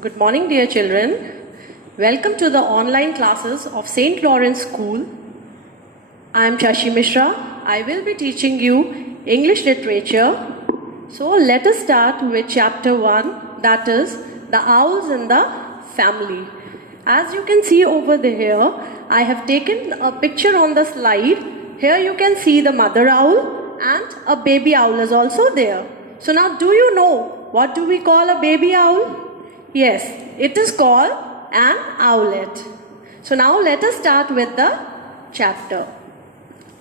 Good morning, dear children. Welcome to the online classes of St. Lawrence School. I am Shashi Mishra. I will be teaching you English literature. So let us start with chapter 1, that is the owls in the family. As you can see over here, I have taken a picture on the slide. Here you can see the mother owl and a baby owl is also there. So now do you know what do we call a baby owl? Yes, it is called an owlet. So now let us start with the chapter.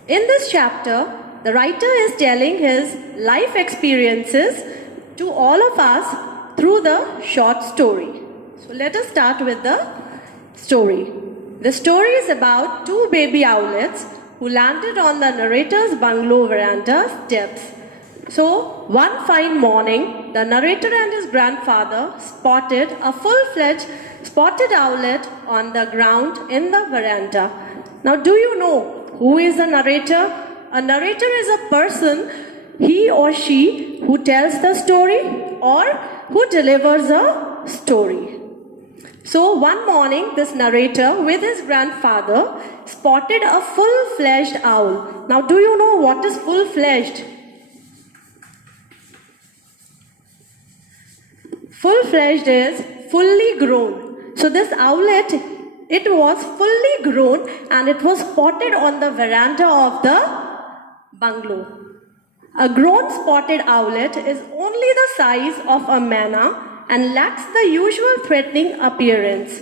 In this chapter, the writer is telling his life experiences to all of us through the short story. So let us start with the story. The story is about two baby owlets who landed on the narrator's bungalow veranda steps. So, one fine morning, the narrator and his grandfather spotted a full-fledged spotted owlet on the ground in the veranda. Now, do you know who is a narrator? A narrator is a person, he or she, who tells the story or who delivers a story. So, one morning, this narrator with his grandfather spotted a full-fledged owl. Now, do you know what is full-fledged? Full-fledged is fully grown. So this owlet, it was fully grown and it was spotted on the veranda of the bungalow. A grown spotted owlet is only the size of a manna and lacks the usual threatening appearance.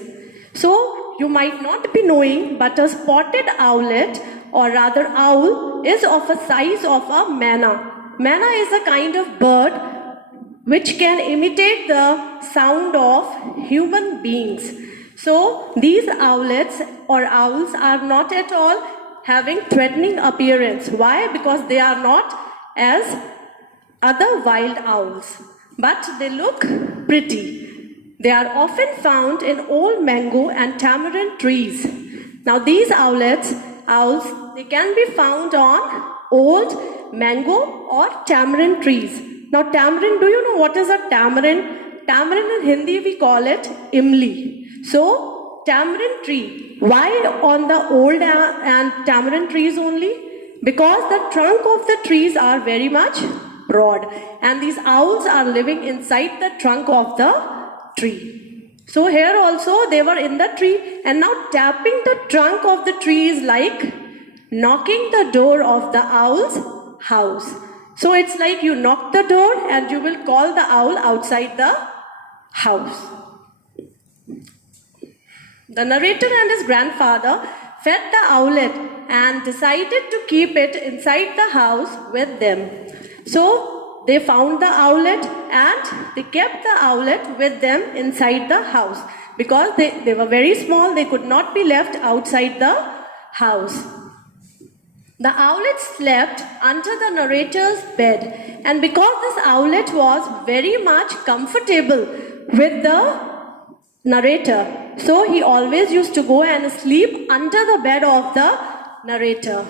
So you might not be knowing, but a spotted owlet, or rather owl, is of a size of a manna. Manna is a kind of bird which can imitate the sound of human beings. So these owlets or owls are not at all having threatening appearance. Why? Because they are not as other wild owls, but they look pretty. They are often found in old mango and tamarind trees. Now these owls, they can be found on old mango or tamarind trees. Now tamarind, do you know what is a tamarind? Tamarind in Hindi we call it imli. So tamarind tree. Why on the old and tamarind trees only? Because the trunk of the trees are very much broad and these owls are living inside the trunk of the tree. So here also they were in the tree and now tapping the trunk of the tree is like knocking the door of the owl's house. So it's like you knock the door and you will call the owl outside the house. The narrator and his grandfather fed the owlet and decided to keep it inside the house with them. So they found the owlet and they kept the owlet with them inside the house because they were very small, they could not be left outside the house. The owlet slept under the narrator's bed, and because this owlet was very much comfortable with the narrator, so he always used to go and sleep under the bed of the narrator.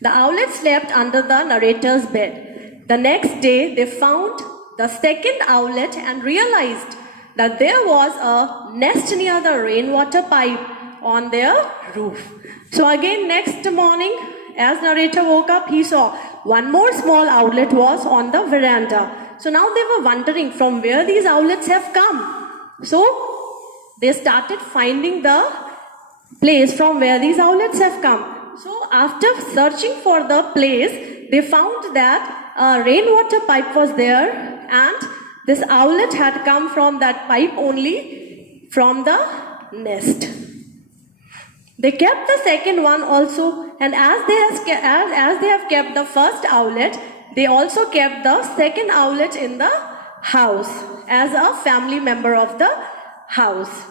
The owlet slept under the narrator's bed. The next day, they found the second owlet and realized that there was a nest near the rainwater pipe on their roof. So again, next morning, as narrator woke up, he saw one more small owlet was on the veranda. So now they were wondering from where these owlets have come. So they started finding the place from where these owlets have come. So after searching for the place, they found that a rainwater pipe was there and this owlet had come from that pipe only from the nest. They kept the second one also, and as they have kept the first owlet, they also kept the second owlet in the house as a family member of the house.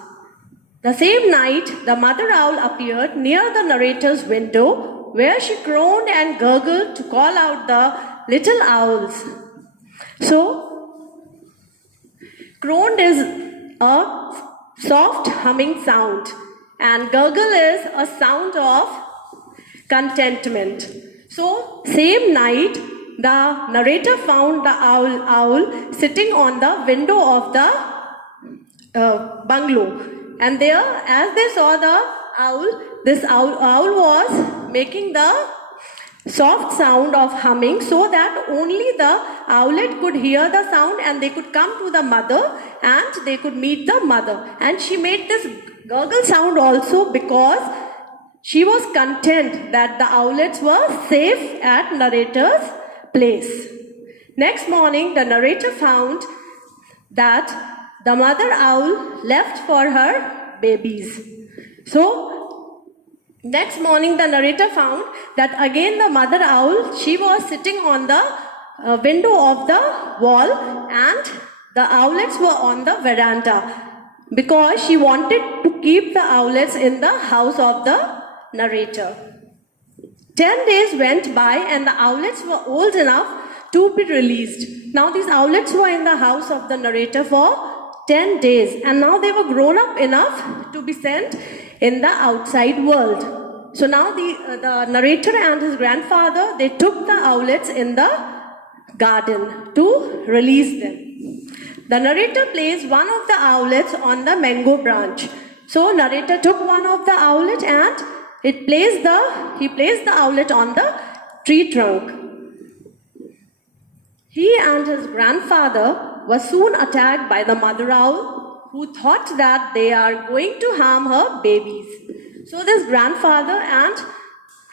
The same night, the mother owl appeared near the narrator's window where she groaned and gurgled to call out the little owls. So, groaned is a soft humming sound. And gurgle is a sound of contentment. So, same night, the narrator found the owl sitting on the window of the bungalow. And there, as they saw the owl, this owl was making the soft sound of humming so that only the owlet could hear the sound and they could come to the mother and they could meet the mother. And she made this gurgle sound also because she was content that the owlets were safe at narrator's place. Next morning, the narrator found that the mother owl left for her babies. So, next morning the narrator found that again the mother owl, she was sitting on the window of the wall and the owlets were on the veranda because she wanted to keep the owlets in the house of the narrator. 10 days went by and the owlets were old enough to be released. Now these owlets were in the house of the narrator for 10 days and now they were grown up enough to be sent in the outside world. So now the narrator and his grandfather, they took the owlets in the garden to release them. The narrator placed one of the owlets on the mango branch. So narrator took one of the owlet and he placed the owlet on the tree trunk. He and his grandfather were soon attacked by the mother owl, who thought that they are going to harm her babies. So this grandfather and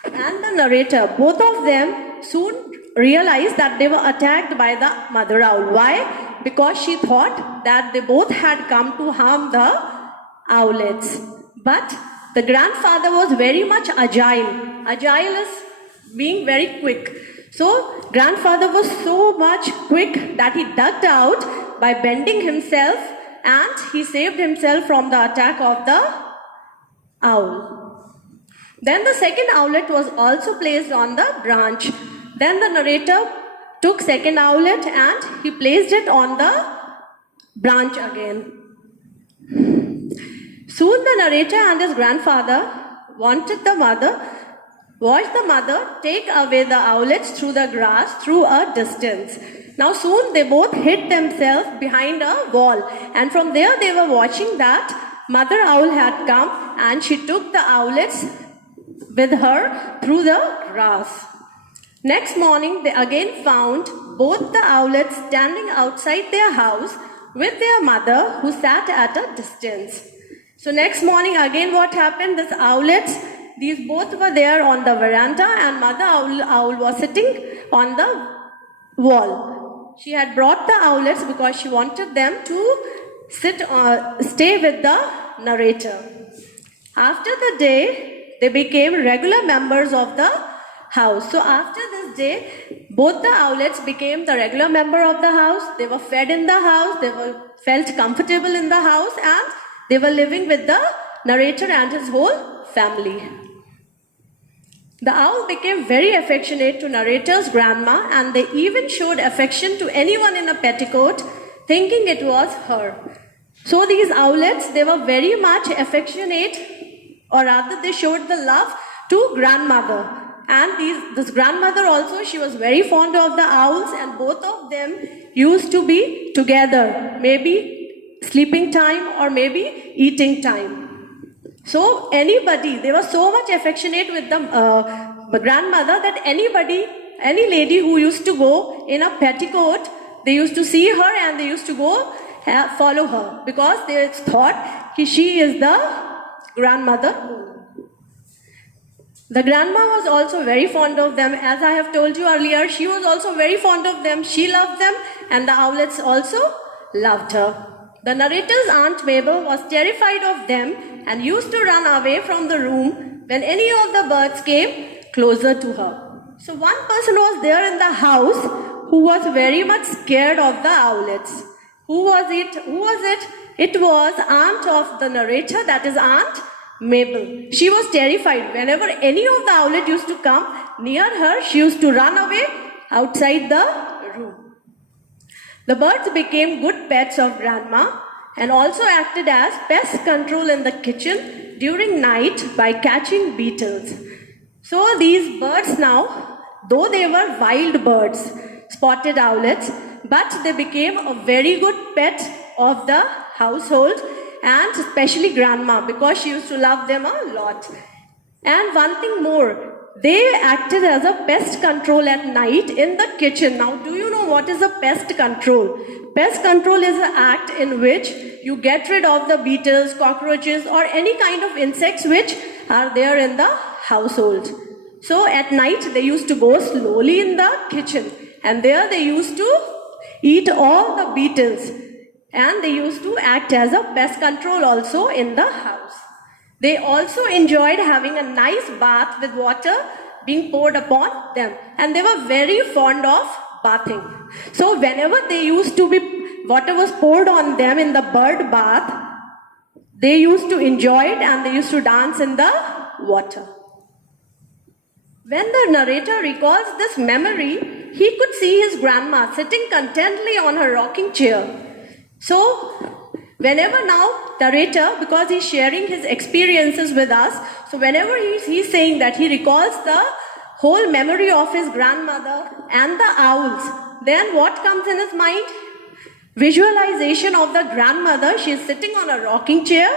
the narrator, both of them soon realized that they were attacked by the mother owl. Why? Because she thought that they both had come to harm the owlets. But the grandfather was very much agile. Agile is being very quick. So grandfather was so much quick that he ducked out by bending himself and he saved himself from the attack of the owl. Then the second owlet was also placed on the branch. Then the narrator took second owlet and he placed it on the branch again. Soon the narrator and his grandfather watched the mother take away the owlets through the grass through a distance. Now soon they both hid themselves behind a wall and from there they were watching that mother owl had come and she took the owlets with her through the grass. Next morning they again found both the owlets standing outside their house with their mother who sat at a distance. So next morning again what happened? These owlets, these both were there on the veranda and mother owl was sitting on the wall. She had brought the owlets because she wanted them to stay with the narrator. After the day, they became regular members of the house. So after this day, both the owlets became the regular member of the house. They were fed in the house, they felt comfortable in the house and they were living with the narrator and his whole family. The owl became very affectionate to narrator's grandma and they even showed affection to anyone in a petticoat, thinking it was her. So these owlets, they were very much affectionate, or rather they showed the love to grandmother. And this grandmother also, she was very fond of the owls and both of them used to be together, maybe sleeping time or maybe eating time. So anybody, they were so much affectionate with the grandmother that any lady who used to go in a petticoat, they used to see her and they used to go follow her because they thought she is the grandmother. The grandma was also very fond of them. As I have told you earlier, she was also very fond of them. She loved them and the owlets also loved her. The narrator's Aunt Mabel was terrified of them and used to run away from the room when any of the birds came closer to her. So one person was there in the house who was very much scared of the owlets. Who was it? It was aunt of the narrator, that is Aunt Mabel. She was terrified. Whenever any of the owlet used to come near her, she used to run away outside the room. The birds became good pets of grandma and also acted as pest control in the kitchen during night by catching beetles. So these birds now, though they were wild birds, spotted owlets, but they became a very good pet of the household, and especially grandma, because she used to love them a lot. And one thing more, they acted as a pest control at night in the kitchen. Now, do you know what is a pest control? Pest control is an act in which you get rid of the beetles, cockroaches, or any kind of insects which are there in the household. So at night, they used to go slowly in the kitchen, and there they used to eat all the beetles, and they used to act as a pest control also in the house. They also enjoyed having a nice bath with water being poured upon them, and they were very fond of bathing. So whenever they used to be, water was poured on them in the bird bath, they used to enjoy it and they used to dance in the water. When the narrator recalls this memory, he could see his grandma sitting contentedly on her rocking chair. So, whenever now narrator, because he's sharing his experiences with us, so whenever he's saying that he recalls the whole memory of his grandmother and the owls, then what comes in his mind? Visualization of the grandmother. She is sitting on a rocking chair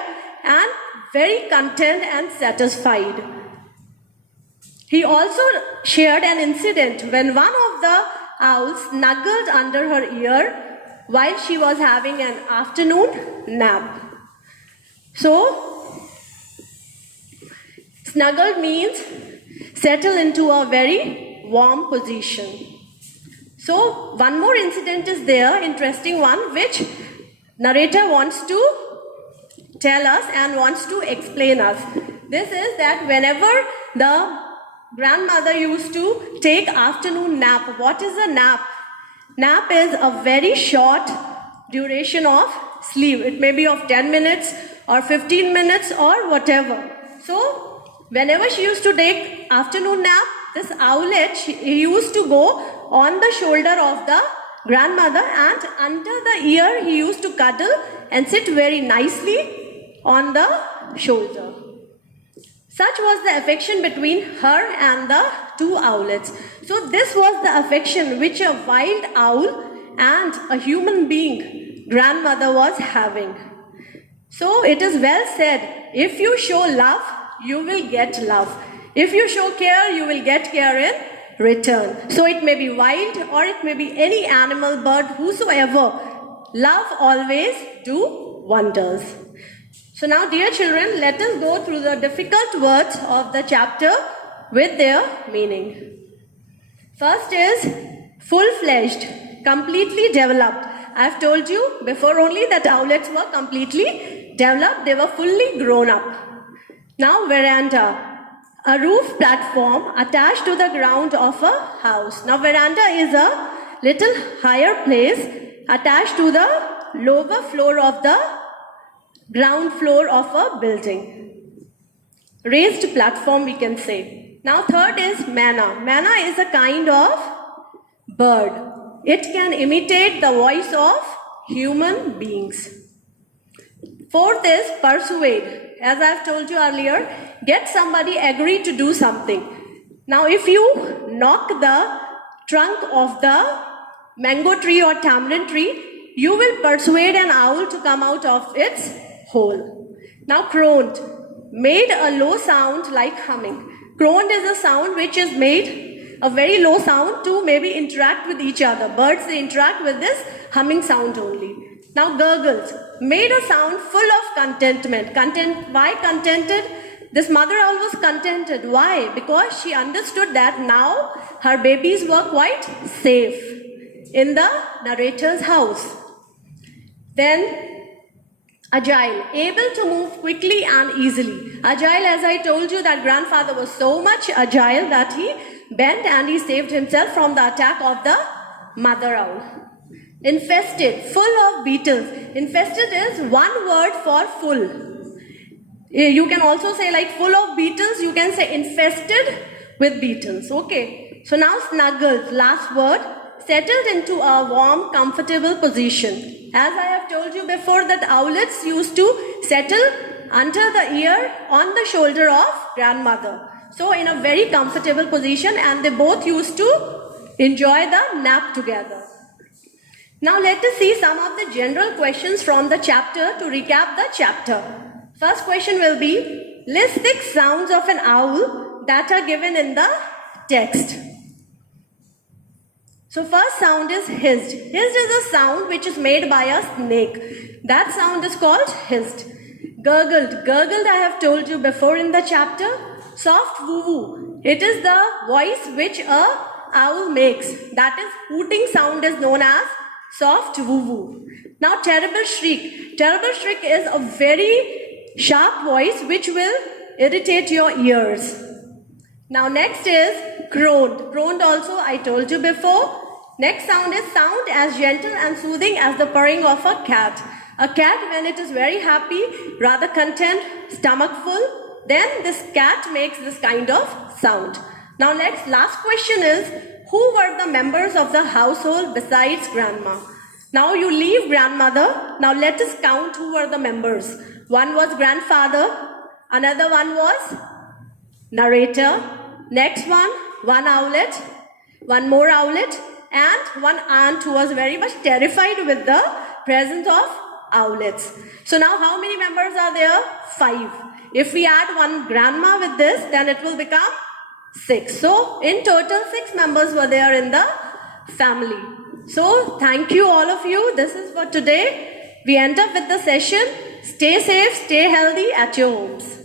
and very content and satisfied. He also shared an incident when one of the owls snuggled under her ear while she was having an afternoon nap. So, snuggled means settle into a very warm position. So, one more incident is there, interesting one, which narrator wants to tell us and wants to explain us. This is that whenever the grandmother used to take afternoon nap. What is a nap? Nap is a very short duration of sleep. It may be of 10 minutes or 15 minutes or whatever. So, whenever she used to take afternoon nap, this owlet, he used to go on the shoulder of the grandmother, and under the ear he used to cuddle and sit very nicely on the shoulder. Such was the affection between her and the two owlets. So this was the affection which a wild owl and a human being grandmother was having. So it is well said, if you show love, you will get love. If you show care, you will get care in return. So it may be wild or it may be any animal, bird, whosoever. Love always do wonders. So now, dear children, let us go through the difficult words of the chapter with their meaning. First is full-fledged, completely developed. I have told you before only that owlets were completely developed. They were fully grown up. Now, veranda, a roof platform attached to the ground of a house. Now, veranda is a little higher place attached to the lower floor of the ground floor of a building. Raised platform, we can say. Now, third is manna. Manna is a kind of bird. It can imitate the voice of human beings. Fourth is persuade. As I have told you earlier, get somebody agree to do something. Now, if you knock the trunk of the mango tree or tamarind tree, you will persuade an owl to come out of its hole. Now, croned, made a low sound like humming. Croned is a sound which is made a very low sound to maybe interact with each other. Birds, they interact with this humming sound only. Now, gurgles, made a sound full of contentment. Why contented? This mother owl was contented. Why? Because she understood that now her babies were quite safe in the narrator's house. Then, agile, able to move quickly and easily. Agile, as I told you, that grandfather was so much agile that he bent and he saved himself from the attack of the mother owl. Infested, full of beetles. Infested is one word for full. You can also say like full of beetles, you can say infested with beetles. Okay. So now snuggled, last word, settled into a warm, comfortable position. As I have told you before, that owlets used to settle under the ear on the shoulder of grandmother. So in a very comfortable position, and they both used to enjoy the nap together. Now let us see some of the general questions from the chapter to recap the chapter. First question will be, list 6 sounds of an owl that are given in the text. So first sound is hissed. Hissed is a sound which is made by a snake. That sound is called hissed. Gurgled. Gurgled I have told you before in the chapter. Soft woo-woo. It is the voice which a owl makes. That is, hooting sound is known as soft woo-woo. Now terrible shriek. Terrible shriek is a very sharp voice which will irritate your ears. Now next is groaned. Groaned also I told you before. Next sound is sound as gentle and soothing as the purring of a cat. A cat, when it is very happy, rather content, stomach full, then this cat makes this kind of sound. Now next, last question is, who were the members of the household besides grandma? Now you leave grandmother. Now let us count who were the members. One was grandfather. Another one was narrator. Next one owlet. One more owlet. And one aunt who was very much terrified with the presence of owlets. So now how many members are there? 5. If we add one grandma with this, then it will become 6. So in total 6 members were there in the family. So thank you all of you. This is for today. We end up with the session. Stay safe, stay healthy at your homes.